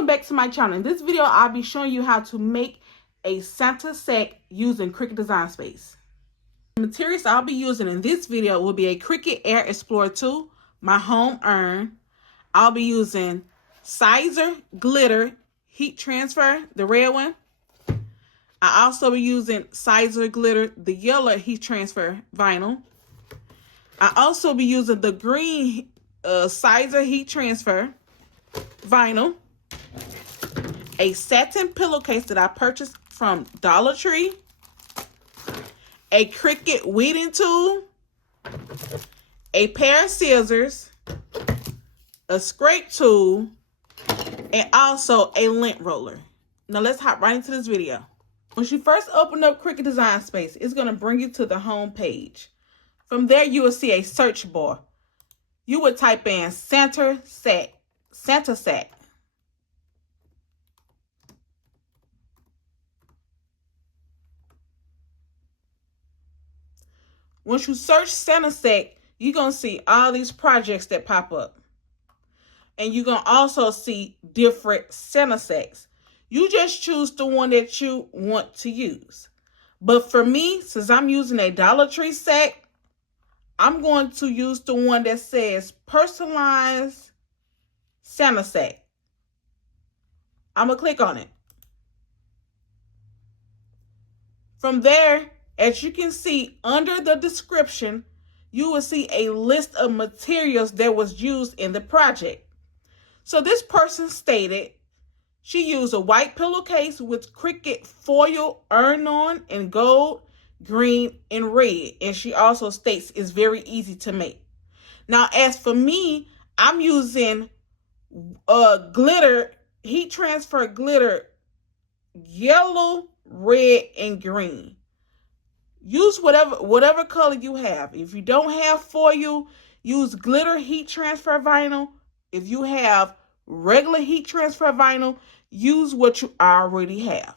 Welcome back to my channel. In this video, I'll be showing you how to make a Santa sack using Cricut Design Space. The materials I'll be using in this video will be a Cricut Air Explorer 2, my home urn. I'll be using Siser glitter heat transfer, the red one. I also be using Siser glitter, the yellow heat transfer vinyl. I also be using the green Siser heat transfer vinyl. A satin pillowcase that I purchased from Dollar Tree, a Cricut weeding tool, a pair of scissors, a scrape tool, and also a lint roller. Now let's hop right into this video. Once you first open up Cricut Design Space, it's going to bring you to the home page. From there, you will see a search bar. You would type in Santa sack. Once you search Santa sack, you're going to see all these projects that pop up. And you're going to also see different Santa sacks. You just choose the one that you want to use. But for me, since I'm using a Dollar Tree sack, I'm going to use the one that says Personalized Santa Sack. I'm going to click on it. From there, as you can see under the description, you will see a list of materials that was used in the project. So this person stated she used a white pillowcase with Cricut foil urn on in gold, green, and red. And she also states it's very easy to make. Now, as for me, I'm using glitter, heat transfer glitter, yellow, red, and green. Use whatever color you have. If you don't have foil, use glitter heat transfer vinyl. If you have regular heat transfer vinyl, use what you already have.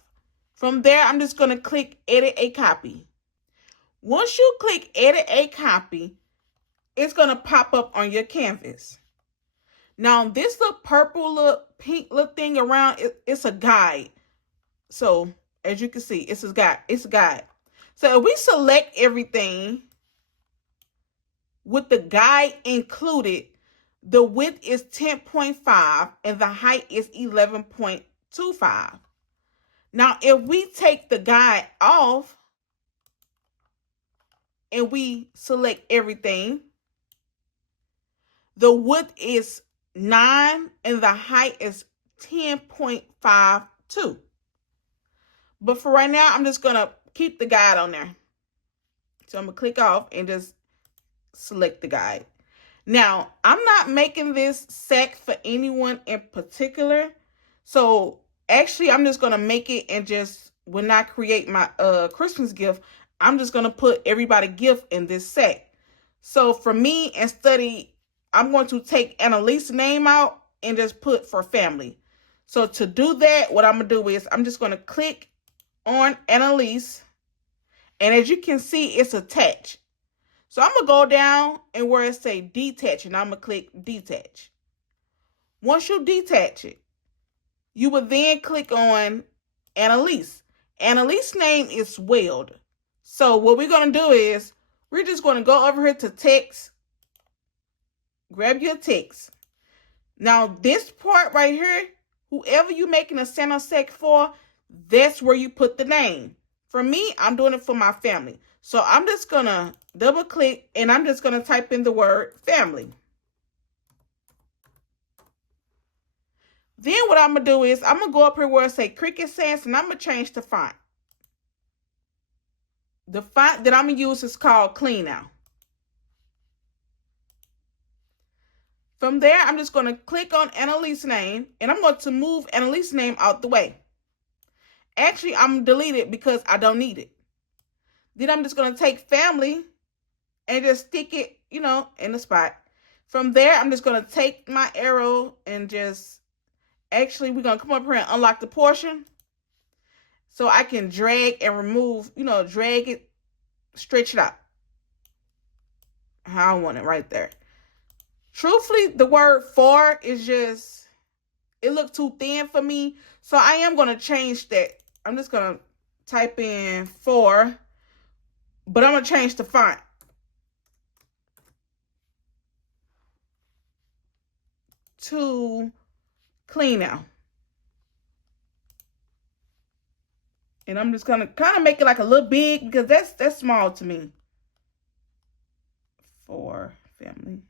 From there, I'm just going to click Edit a Copy. Once you click Edit a Copy, it's going to pop up on your canvas. Now, this little purple, little pink little thing around, it's a guide. So, as you can see, it's a guide. It's a guide. So if we select everything with the guide included, the width is 10.5 and the height is 11.25. Now, if we take the guide off and we select everything, the width is 9 and the height is 10.52. But for right now, I'm just going to keep the guide on there. So I'm going to click off and just select the guide. Now, I'm not making this sack for anyone in particular. So actually, I'm just going to make it and just, when I create my Christmas gift, I'm just going to put everybody gift in this sack. So for me and study, I'm going to take Annalise's name out and just put for family. So to do that, what I'm going to do is I'm just going to click on Annalise. And as you can see, it's attached. So I'm going to go down and where it say detach, and I'm going to click detach. Once you detach it, you will then click on Annalise. Annalise's name is Weld. So what we're going to do is we're just going to go over here to text. Grab your text. Now this part right here, whoever you're making a Santa sack for, that's where you put the name. For me, I'm doing it for my family. So I'm just going to double click and I'm just going to type in the word family. Then what I'm going to do is I'm going to go up here where it say Cricut Sans and I'm going to change the font. The font that I'm going to use is called Clean Now. From there, I'm just going to click on Annalise's name and I'm going to move Annalise's name out the way. Actually, I'm going to delete it because I don't need it. Then I'm just going to take family and just stick it, in the spot. From there, I'm just going to take my arrow and just, actually, we're going to come up here and unlock the portion. So I can drag and remove, drag it, stretch it out. How I want it right there. Truthfully, the word for is just, it looked too thin for me. So I am going to change that. I'm just going to type in 4, but I'm going to change the font to clean now. And I'm just going to kind of make it like a little big because that's small to me. 4 family.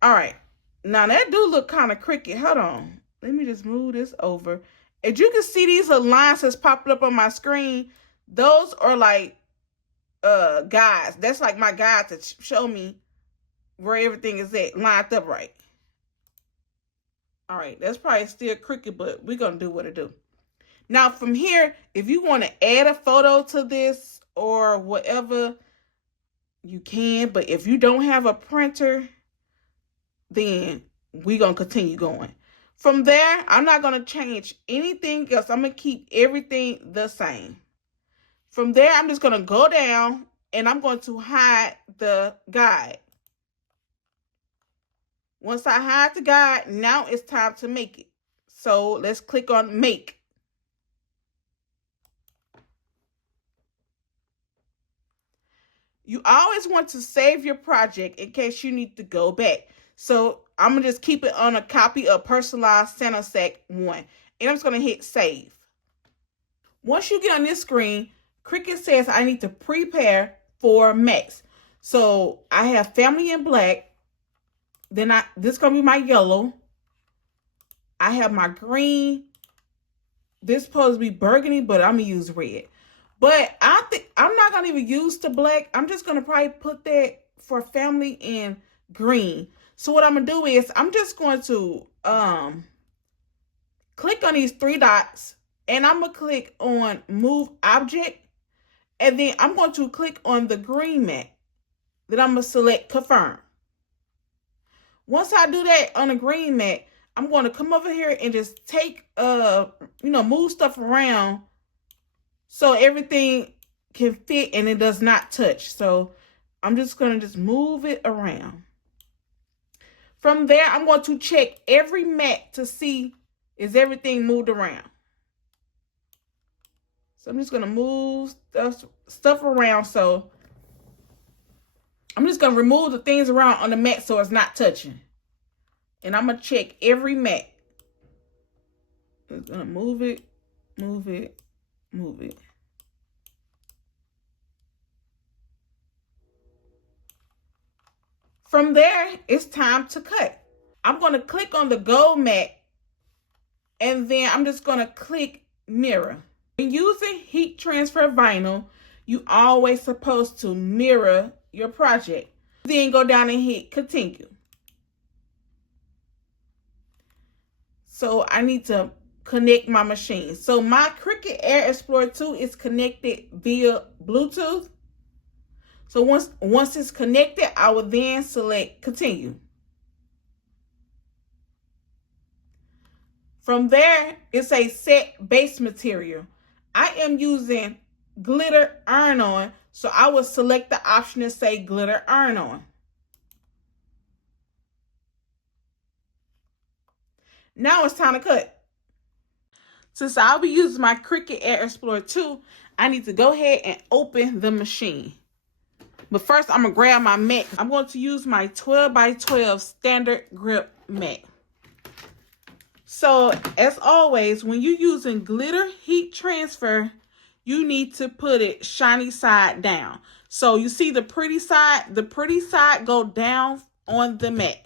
All right. Now that do look kind of Cricut. Hold on. Let me just move this over. As you can see, these are lines that's popping up on my screen. Those are like guides. That's like my guide to show me where everything is at, lined up right. All right, that's probably still Cricut, but we're going to do what it do. Now, from here, if you want to add a photo to this or whatever, you can. But if you don't have a printer, then we're going to continue going. From there, I'm not going to change anything else. I'm going to keep everything the same. From there, I'm just going to go down and I'm going to hide the guide. Once I hide the guide, now it's time to make it. So let's click on make. You always want to save your project in case you need to go back. So I'm going to just keep it on a copy of Personalized Santa Sack 1. And I'm just going to hit save. Once you get on this screen, Cricut says I need to prepare for Max. So I have family in black. Then this is going to be my yellow. I have my green. This is supposed to be burgundy, but I'm going to use red. But I think I'm not going to even use the black. I'm just going to probably put that for family in green. So what I'm going to do is I'm just going to click on these 3 dots. And I'm going to click on move object. And then I'm going to click on the green mat. Then I'm going to select confirm. Once I do that on the green mat, I'm going to come over here and just take, move stuff around so everything can fit and it does not touch. So I'm just going to just move it around. From there, I'm going to check every mat to see is everything moved around. So I'm just going to move stuff around. So I'm just going to remove the things around on the mat so it's not touching. And I'm going to check every mat. I'm going to move it, move it, move it. From there, it's time to cut. I'm going to click on the gold mat. And then I'm just going to click mirror. When using heat transfer vinyl, you always supposed to mirror your project. Then go down and hit continue. So I need to connect my machine. So my Cricut Air Explorer 2 is connected via Bluetooth. So once it's connected, I will then select continue. From there, it's a set base material. I am using glitter iron-on, so I will select the option to say glitter iron-on. Now it's time to cut. Since I'll be using my Cricut Air Explorer 2, I need to go ahead and open the machine. But first, I'm going to grab my mat. I'm going to use my 12x12 standard grip mat. So, as always, when you're using glitter heat transfer, you need to put it shiny side down. So, you see the pretty side go down on the mat.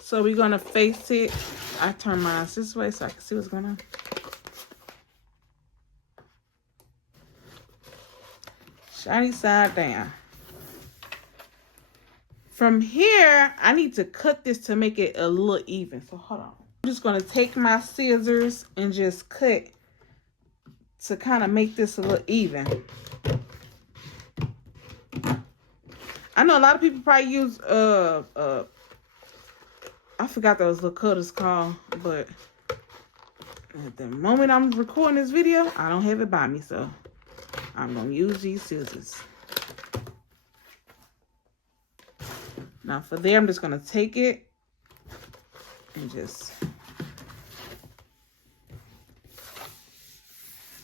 So, we're going to face it. I turn mine this way so I can see what's going on. Shiny side down. From here, I need to cut this to make it a little even. So hold on. I'm just going to take my scissors and just cut to kind of make this a little even. I know a lot of people probably use I forgot those little cutters called, but at the moment I'm recording this video, I don't have it by me, so I'm going to use these scissors. Now for there, I'm just going to take it and just...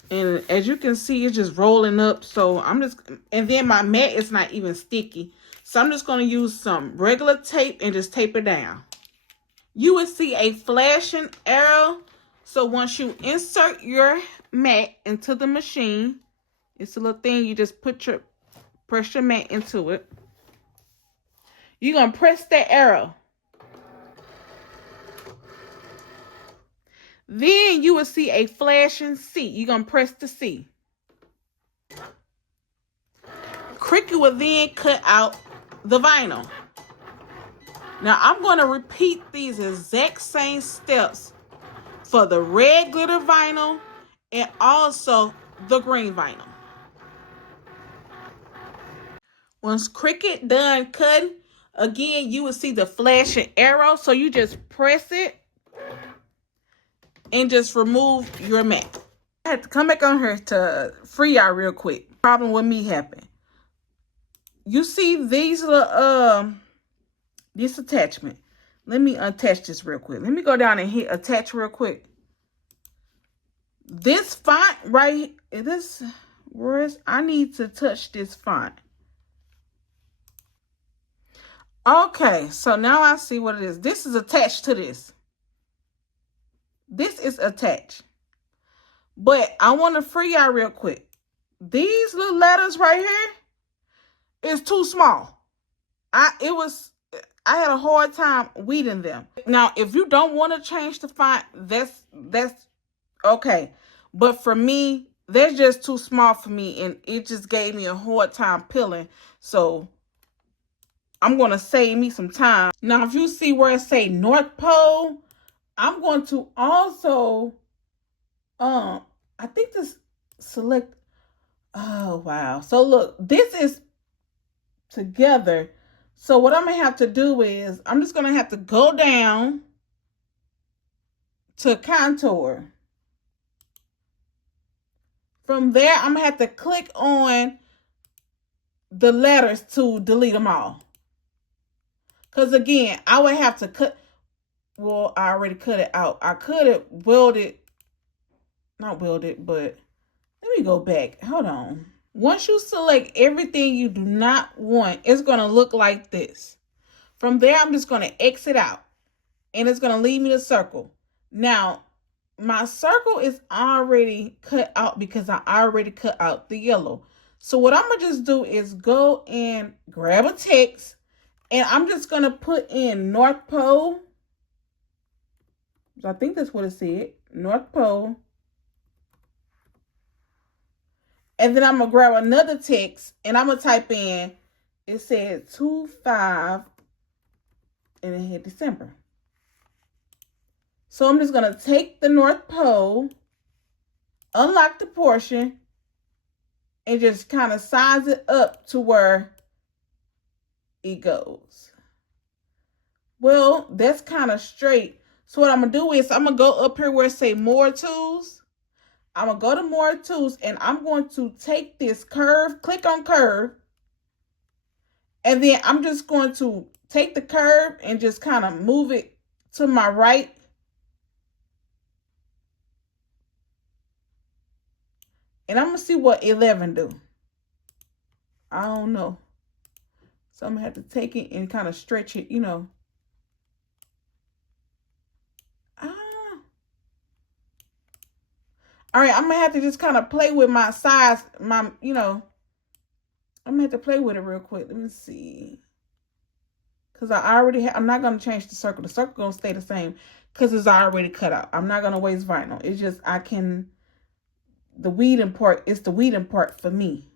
And as you can see, it's just rolling up. So I'm just... And then my mat is not even sticky. So I'm just going to use some regular tape and just tape it down. You will see a flashing arrow. So once you insert your mat into the machine, it's a little thing. You just press your mat into it. You're going to press that arrow. Then you will see a flashing C. You're going to press the C. Cricut will then cut out the vinyl. Now I'm going to repeat these exact same steps for the red glitter vinyl and also the green vinyl. Once Cricut done cutting, again, you will see the flashing arrow. So you just press it and just remove your mat. I had to come back on here to free y'all real quick. Problem with me happened. You see these little, this attachment. Let me attach this real quick. Let me go down and hit attach real quick. This font right, I need to touch this font. Okay, so now I see what it is. This is attached to this. This is attached. But I want to free y'all real quick. These little letters right here is too small. I had a hard time weeding them. Now, if you don't want to change the font, that's okay. But for me, they're just too small for me, and it just gave me a hard time peeling. So I'm going to save me some time. Now, if you see where it say North Pole, I'm going to also, I think this select, oh, wow. So look, this is together. So what I'm going to have to do is, I'm just going to have to go down to contour. From there, I'm going to have to click on the letters to delete them all. Because again, I would have to cut, well, I already cut it out. I could have welded, not welded, but let me go back. Hold on. Once you select everything you do not want, it's going to look like this. From there, I'm just going to exit out. And it's going to leave me the circle. Now, my circle is already cut out because I already cut out the yellow. So what I'm going to just do is go and grab a text. And I'm just going to put in North Pole. So I think that's what it said. North Pole. And then I'm going to grab another text. And I'm going to type in. It said 2/5. And it hit December. So I'm just going to take the North Pole. Unlock the portion. And just kind of size it up to where it goes. Well, that's kind of straight. So what I'm going to do is I'm going to go up here where it say more tools. I'm going to go to more tools and I'm going to take this curve, click on curve. And then I'm just going to take the curve and just kind of move it to my right. And I'm going to see what 11 do. I don't know. So I'm going to have to take it and kind of stretch it, you know. All right, I'm going to have to just kind of play with my size, you know. I'm going to have to play with it real quick. Let me see. Because I'm not going to change the circle. The circle going to stay the same because it's already cut out. I'm not going to waste vinyl. It's just the weeding part, it's the weeding part for me.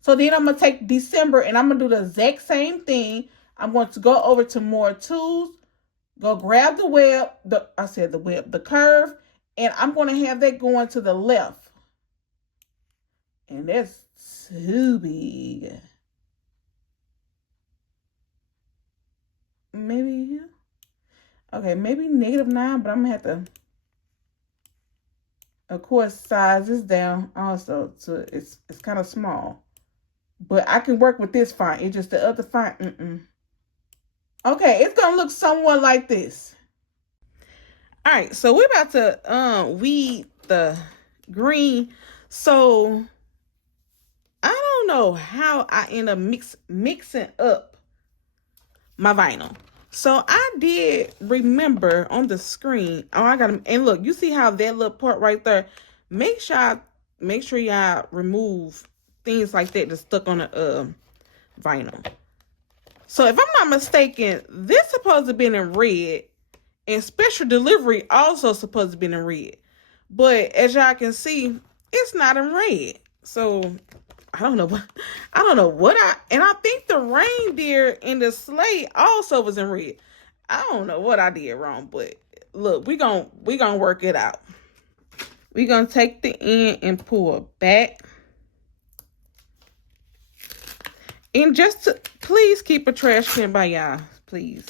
So then I'm going to take December and I'm going to do the exact same thing. I'm going to go over to more tools, go grab the web, the curve, and I'm going to have that going to the left. And that's too big. Maybe, okay, maybe -9, but I'm going to have to, Of course, size is down also to it's kind of small. But I can work with this font. It's just the other font. Okay, it's gonna look somewhat like this. All right, so we're about to weed the green. So I don't know how I end up mixing up my vinyl. So I did remember on the screen. Oh, I got them. And look, you see how that little part right there. Make sure y'all remove things like that that's stuck on the vinyl. So if I'm not mistaken, this supposed to be in red, and special delivery also supposed to be in red. But as y'all can see, it's not in red. So I don't know what and I think the reindeer and the sleigh also was in red. I don't know what I did wrong, but look, we gonna work it out. We're gonna take the end and pull back. And just to please keep a trash can by y'all, please.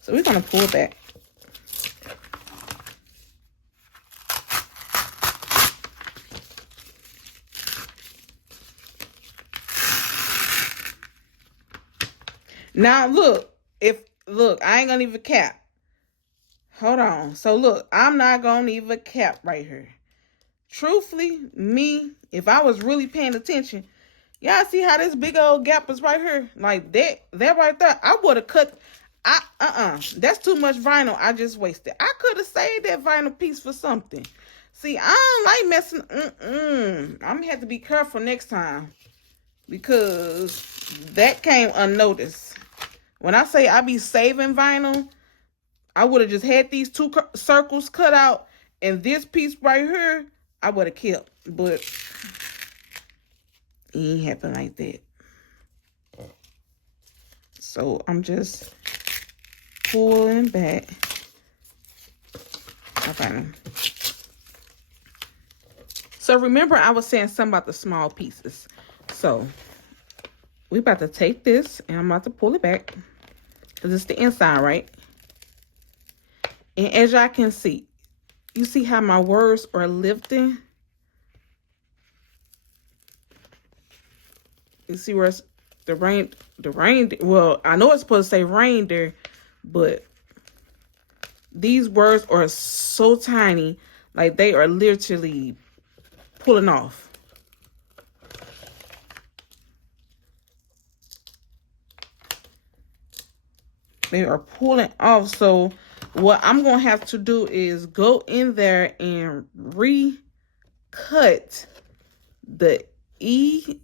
So we're gonna pull back. Now look, I ain't gonna leave a cap. Hold on. So look, I'm not gonna leave a cap right here. Truthfully, me, if I was really paying attention, y'all see how this big old gap is right here? Like that right there, I would have cut. That's too much vinyl I just wasted. I could have saved that vinyl piece for something. See, I don't like messing. I'm gonna have to be careful next time because that came unnoticed. When I say I be saving vinyl, I would have just had these two circles cut out, and this piece right here I would have kept, but it ain't happen like that. So I'm just pulling back. Okay. So remember I was saying something about the small pieces. So we about to take this and I'm about to pull it back because it's the inside, right? And as y'all can see, you see how my words are lifting? You see where it's the rain, well, I know it's supposed to say reindeer, but these words are so tiny, like they are literally pulling off. They are pulling off. So what I'm going to have to do is go in there and recut the E,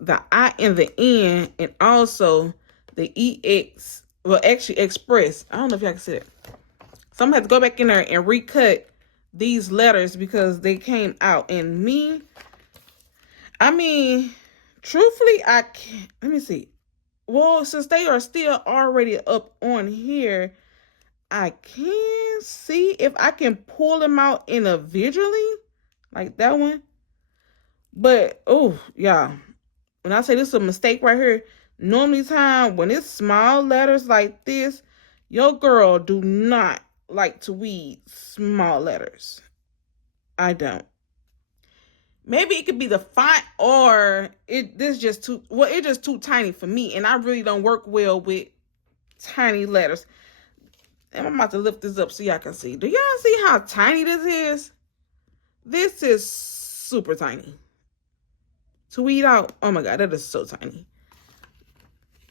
the I and the N, and also the EX, well, actually express. I don't know if y'all can see it. So I'm going to have to go back in there and recut these letters because they came out. And truthfully, I can't, let me see. Well, since they are still already up on here, I can see if I can pull them out individually, like that one. But, oh, yeah. When I say this is a mistake right here, normally time when it's small letters like this, your girl do not like to read small letters. I don't. Maybe it could be the font or it's just too tiny for me. And I really don't work well with tiny letters. And I'm about to lift this up so y'all can see. Do y'all see how tiny this is? This is super tiny. To weed out, oh my God, that is so tiny.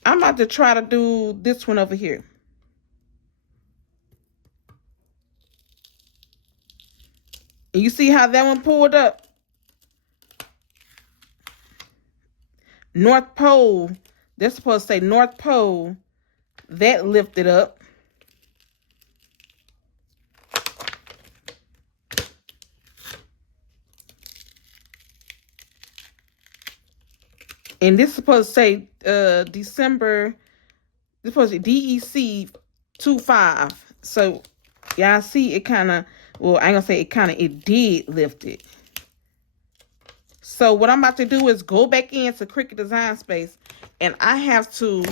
I'm about to try to do this one over here. And you see how that one pulled up? North Pole, they're supposed to say North Pole. That lifted up. And this is supposed to say December, this is supposed to be DEC 25. So y'all see it kind of, well, I ain't gonna say it did lift it. So what I'm about to do is go back into Cricut Design Space, and I have to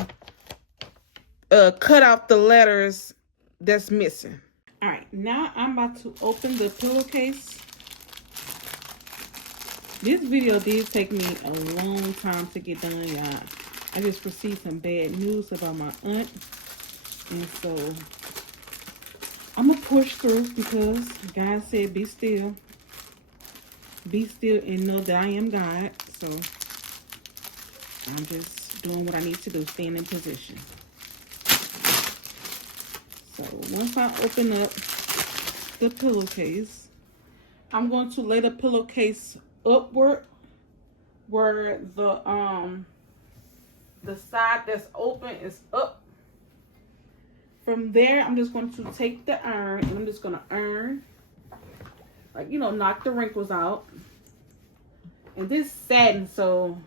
cut out the letters that's missing. All right, now I'm about to open the pillowcase. This video did take me a long time to get done, y'all. I just received some bad news about my aunt. And so I'm going to push through because God said, be still. Be still and know that I am God. So I'm just doing what I need to do, staying in position. So once I open up the pillowcase, I'm going to lay the pillowcase upward where the side that's open is up. From there, I'm just going to take the iron and I'm just going to iron, like, you know, knock the wrinkles out. And this satin, so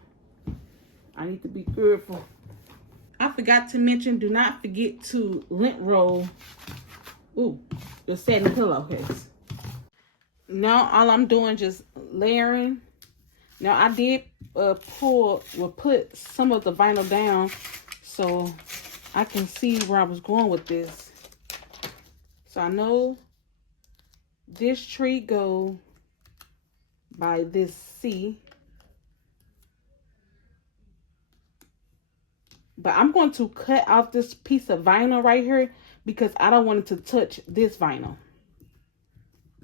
I need to be careful. I forgot to mention, do not forget to lint roll the satin pillowcase. Now all I'm doing just layering. Now I did put some of the vinyl down so I can see where I was going with this. So I know this tree go by this C. But I'm going to cut out this piece of vinyl right here because I don't want it to touch this vinyl.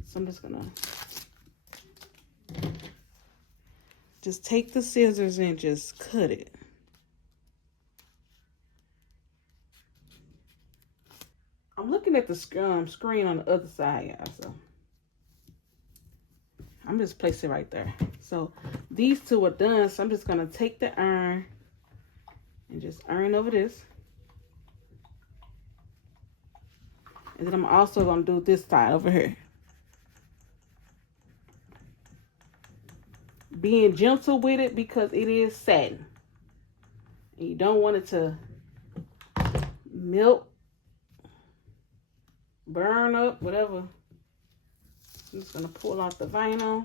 So I'm just gonna just take the scissors and just cut it. I'm looking at the screen on the other side, y'all, so I'm just placing it right there. So these two are done, so I'm just gonna take the iron and just iron over this. And then I'm also gonna do this side over here. Being gentle with it because it is satin. And you don't want it to melt, burn up, whatever. I'm just gonna pull out the vinyl.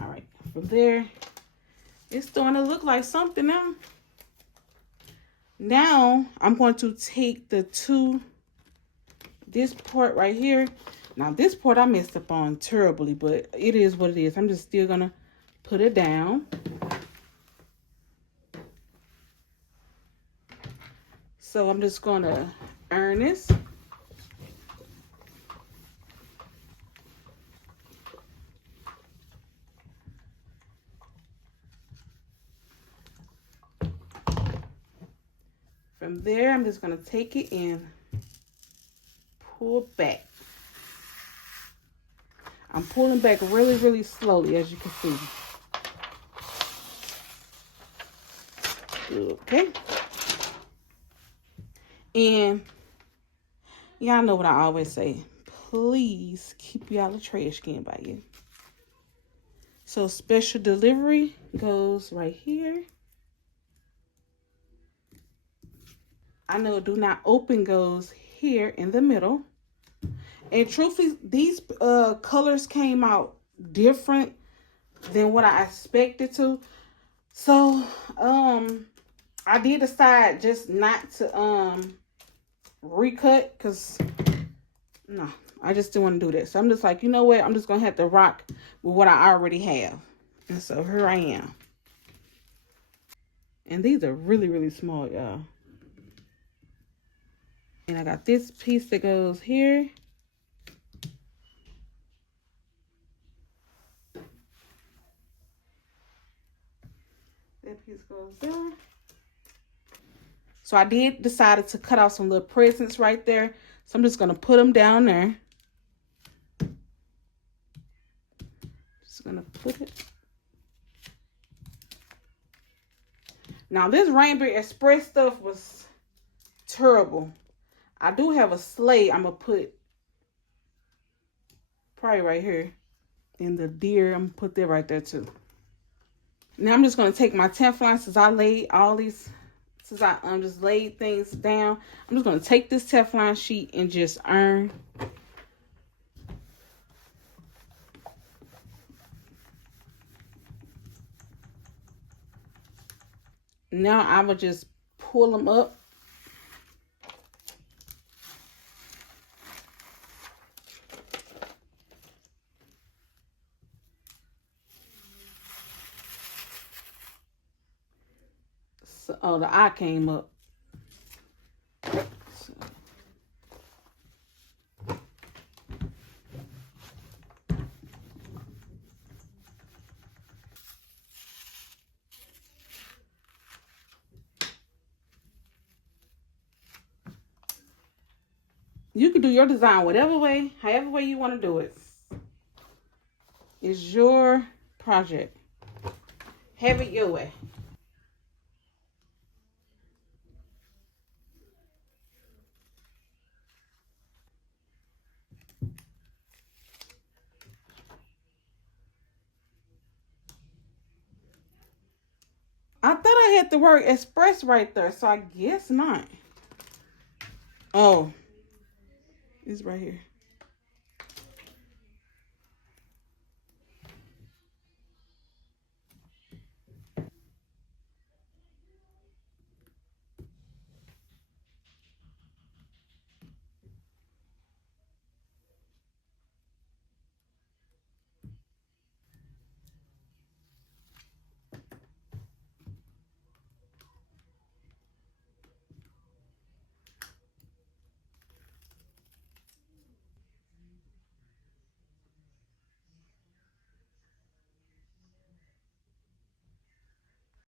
All right, from there, it's starting to look like something now. Now, I'm going to take this part right here. Now, this part I messed up on terribly, but it is what it is. I'm just still gonna put it down. So I'm just gonna iron this. From there, I'm just gonna take it and pull back. I'm pulling back really, really slowly, as you can see. Okay. And y'all know what I always say. Please keep y'all a trash can by you. So special delivery goes right here. I know do not open goes here in the middle. And truthfully, these colors came out different than what I expected to. So, I did decide just not to recut because no, I just didn't want to do that. So I'm just like, you know what? I'm just going to have to rock with what I already have. And so here I am. And these are really, really small, y'all. And I got this piece that goes here. That piece goes there. So I did decide to cut off some little presents right there. So I'm just going to put them down there. Just going to put it. Now this Rainbow Express stuff was terrible. I do have a sleigh I'm going to put probably right here. And the deer, I'm going to put that right there too. Now I'm just going to take my Teflon since I laid all these, since I just laid things down. I'm just going to take this Teflon sheet and just iron. Now I will just pull them up So, oh, the eye came up. So. You can do your design whatever way, however way you want to do it. It's your project. Have it your way. I thought I had the word express right there, so I guess not. Oh, it's right here.